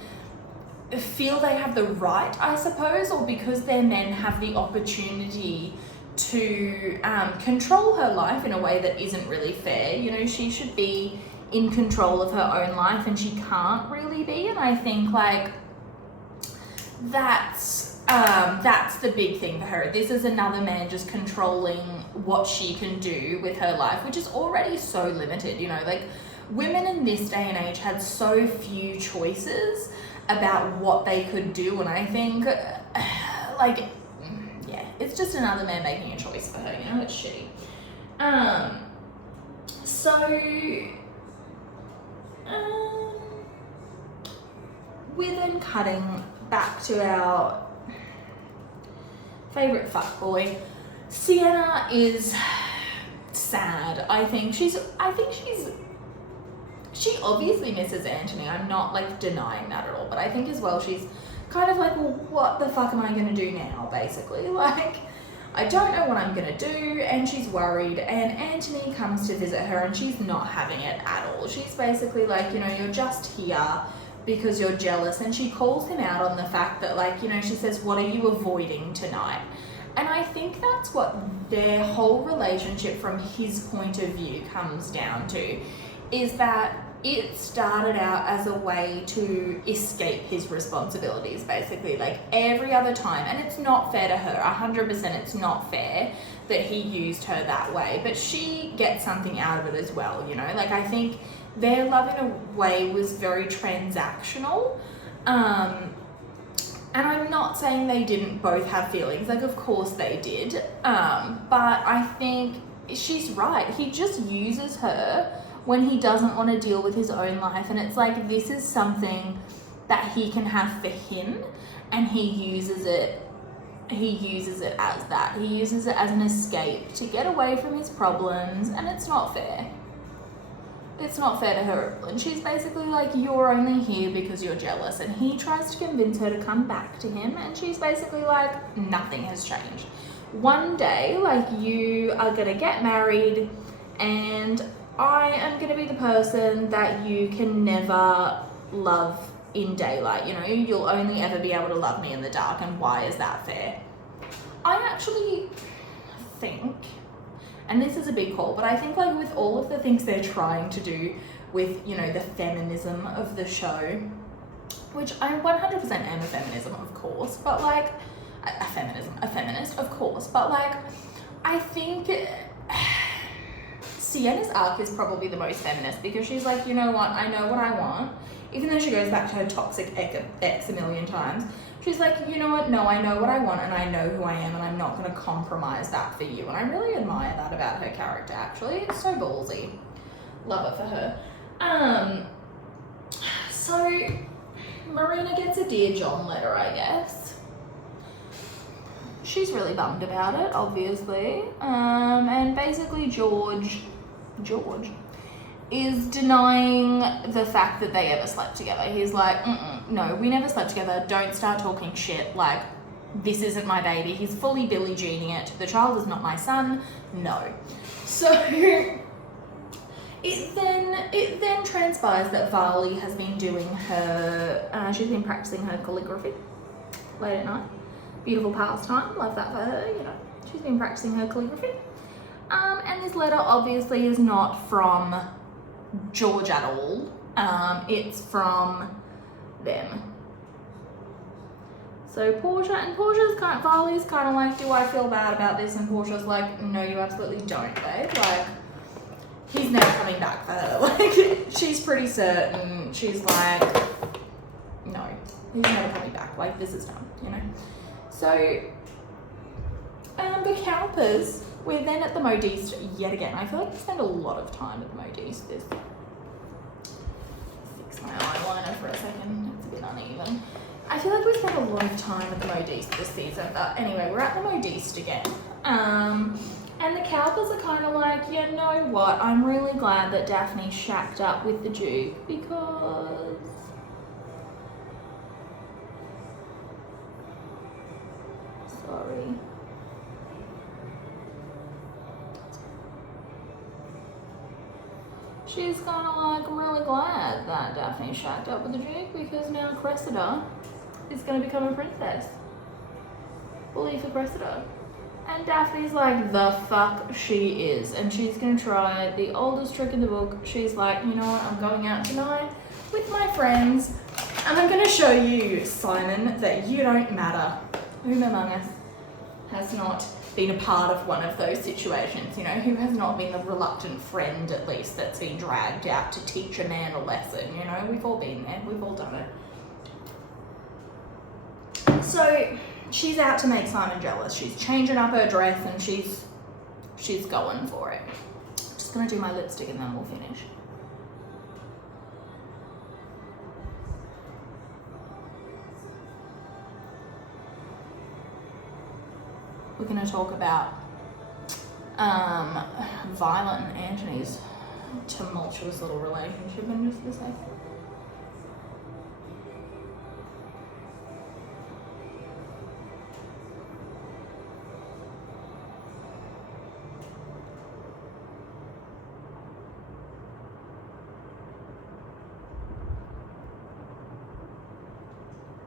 feel they have the right, I suppose, or because they're men, have the opportunity to control her life in a way that isn't really fair. You know, she should be in control of her own life, and she can't really be. And I think, like, that's the big thing for her. This is another man just controlling what she can do with her life, which is already so limited. You know, like, women in this day and age had so few choices about what they could do, and I think, like, yeah, it's just another man making a choice for her, you know. It's shitty. We're then cutting back to our favourite fuckboy. Sienna is sad. She obviously misses Anthony. I'm not, like, denying that at all, but I think as well she's kind of like, well, what the fuck am I gonna do now, basically? Like, I don't know what I'm gonna do, and she's worried, and Anthony comes to visit her, and she's not having it at all. She's basically like, you know, you're just here because you're jealous, and she calls him out on the fact that, like, you know, she says, what are you avoiding tonight? And I think that's what their whole relationship from his point of view comes down to, is that it started out as a way to escape his responsibilities, basically, like, every other time. And it's not fair to her, 100% it's not fair that he used her that way, but she gets something out of it as well, you know. Like, I think their love in a way was very transactional, and I'm not saying they didn't both have feelings, like, of course they did, but I think she's right, he just uses her when he doesn't want to deal with his own life. And it's like, this is something that he can have for him, and he uses it as that. He uses it as an escape to get away from his problems, and it's not fair. It's not fair to her. And she's basically like, you're only here because you're jealous. And he tries to convince her to come back to him, and she's basically like, nothing has changed. One day, like, you are gonna get married, and I am going to be the person that you can never love in daylight, you know, you'll only ever be able to love me in the dark, and why is that fair? I actually think, and this is a big call, but I think, like, with all of the things they're trying to do with, you know, the feminism of the show, which I 100% am a feminism, of course, but, like, a feminist, of course, but, like, I think Sienna's arc is probably the most feminist, because she's like, you know what, I know what I want. Even though she goes back to her toxic ex a million times, she's like, you know what, no, I know what I want, and I know who I am, and I'm not going to compromise that for you. And I really admire that about her character, actually. It's so ballsy. Love it for her. So Marina gets a Dear John letter, I guess. She's really bummed about it, obviously. And basically George is denying the fact that they ever slept together. He's like, no, we never slept together. Don't start talking shit. Like, this isn't my baby. He's fully Billie Jeaning it. The child is not my son. No. So it then transpires that Varley has been doing her, she's been practicing her calligraphy late at night. Beautiful pastime. Love that for her, you know. She's been practicing her calligraphy. And this letter obviously is not from George at all. It's from them. So Portia's kind of, Varley's kind of like, do I feel bad about this? And Portia's like, no, you absolutely don't, babe. Like, he's never coming back for her. Like, she's pretty certain. She's like, no, he's never coming back. Like, this is done, you know? So, the Cowpers, we're then at the Modiste yet again. I feel like we spend a lot of time at the Modiste. Fix my eyeliner for a second. It's a bit uneven. I feel like we spent a lot of time at the Modiste this season. But anyway, we're at the Modiste again. And the Cowpers are kind of like, you know what? I'm really glad that Daphne shacked up with the Duke, because she's kind of like really glad that Daphne shacked up with the Duke because now Cressida is going to become a princess. Believe for Cressida. And Daphne's like, the fuck she is. And she's going to try the oldest trick in the book. She's like, you know what, I'm going out tonight with my friends and I'm going to show you, Simon, that you don't matter. Whom among us has not been a part of one of those situations, you know, who has not been the reluctant friend, at least, that's been dragged out to teach a man a lesson, you know? We've all been there, we've all done it. So she's out to make Simon jealous. She's changing up her dress and she's going for it. Just gonna do my lipstick and then we'll finish. We're going to talk about Violet and Antony's tumultuous little relationship in just a second.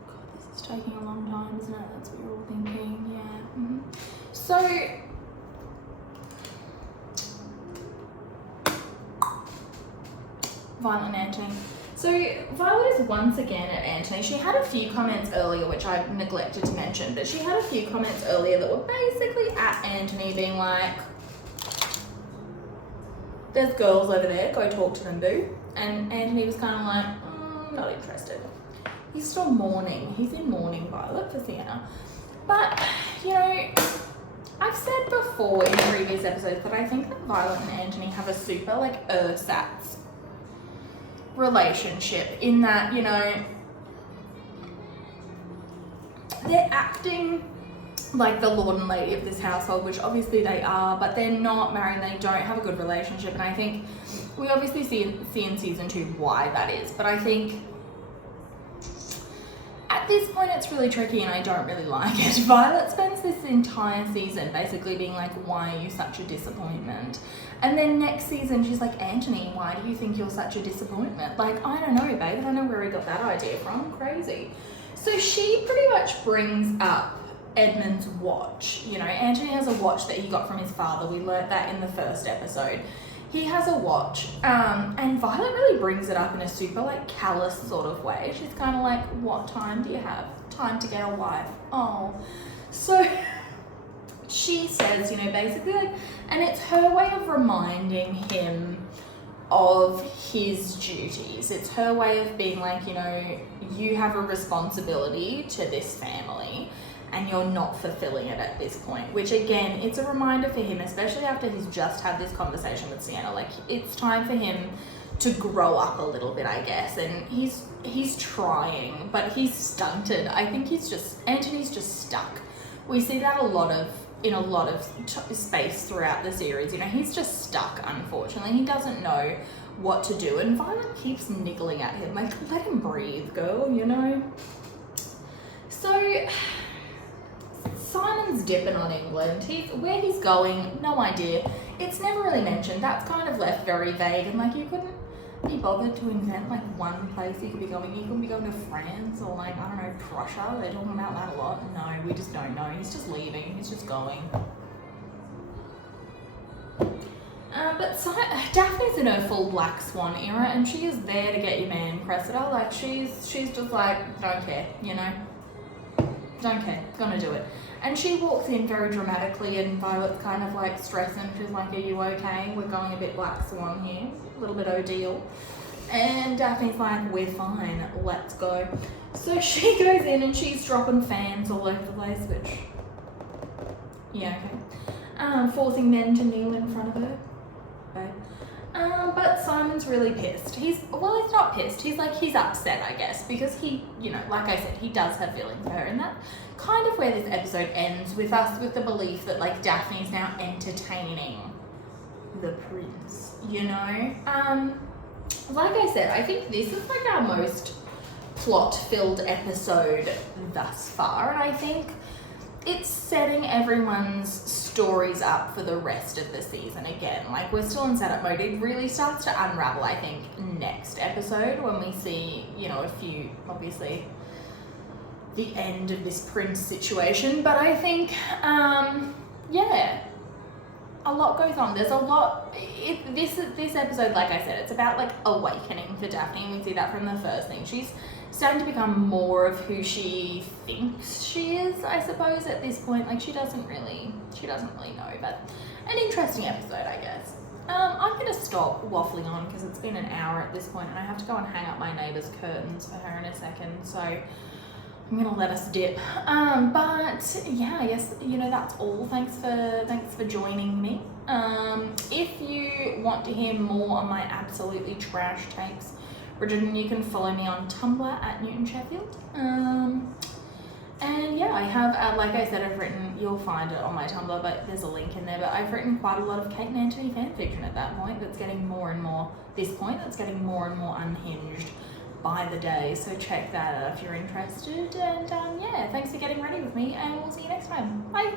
God, this is taking a long time, isn't it? That's what you're all thinking, yeah. Mm-hmm. So, Violet and Antony. So, Violet is once again at Antony. She had a few comments earlier, which I neglected to mention, but she had a few comments earlier that were basically at Antony being like, there's girls over there, go talk to them, boo. And Antony was kind of like, not interested. He's still mourning. He's in mourning, Violet, for Sienna. But, you know, I've said before in previous episodes that I think that Violet and Antony have a super, like, ersatz relationship in that, you know, they're acting like the lord and lady of this household, which obviously they are, but they're not married, they don't have a good relationship, and I think we obviously see in season 2 why that is, but I think at this point it's really tricky and I don't really like it. Violet spends this entire season basically being like, why are you such a disappointment? And then next season she's like, Antony, why do you think you're such a disappointment? Like, I don't know, babe, I don't know where he got that idea from, crazy. So she pretty much brings up Edmund's watch. You know, Antony has a watch that he got from his father. We learnt that in the first episode. He has a watch, and Violet really brings it up in a super, like, callous sort of way. She's kind of like, what time do you have? Time to get a wife. Oh. So she says, you know, basically, like, and it's her way of reminding him of his duties. It's her way of being like, you know, you have a responsibility to this family and you're not fulfilling it at this point, which again, it's a reminder for him, especially after he's just had this conversation with Sienna. Like, it's time for him to grow up a little bit, I guess, and he's trying, but he's stunted. I think Antony's just stuck. We see that in a lot of space throughout the series. You know, he's just stuck, unfortunately. He doesn't know what to do, and Violet keeps niggling at him, like, let him breathe, girl, you know? So Simon's dipping on England. Where he's going, no idea. It's never really mentioned. That's kind of left very vague, and like, you couldn't be bothered to invent like one place you could be going. You could be going to France or like, I don't know, Prussia. They're talking about that a lot. No, we just don't know. He's just leaving. He's just going. But Daphne's in her full Black Swan era, and she is there to get your man Cressida. Like, she's just like, don't care, you know? Don't care, gonna do it. And she walks in very dramatically, and Violet's kind of like stressing. She's like, are you okay? We're going a bit Black Swan here, a little bit O'Deal. And Daphne's like, we're fine, let's go. So she goes in and she's dropping fans all over the place, which, yeah, okay. Forcing men to kneel in front of her. Okay. But Simon's really pissed. He's not pissed. He's upset, I guess, because he, you know, like I said, he does have feelings for her, and that's kind of where this episode ends, with us with the belief that, like, Daphne's now entertaining the prince, you know? Like I said, I think this is, like, our most plot-filled episode thus far, and I think it's setting everyone's stories up for the rest of the season again. Like, we're still in setup mode. It really starts to unravel, I think, next episode when we see, you know, a few, obviously, the end of this prince situation. But I think, yeah, a lot goes on. There's a lot. This episode, like I said, it's about like awakening for Daphne, and we see that from the first thing. She's starting to become more of who she thinks she is, I suppose, at this point. Like, she doesn't really know, but an interesting episode, I guess. I'm gonna stop waffling on because it's been an hour at this point, and I have to go and hang up my neighbour's curtains for her in a second, so I'm gonna let us dip. But yeah, I guess, you know, that's all. Thanks for joining me. If you want to hear more on my absolutely trash takes, Bridgerton, you can follow me on Tumblr at Newton Sheffield. And yeah, I have, like I said, I've written, you'll find it on my Tumblr, but there's a link in there, but I've written quite a lot of Kate and Anthony fanfiction at that point that's getting more and more unhinged by the day, so check that out if you're interested. And yeah, thanks for getting ready with me, and we'll see you next time. Bye!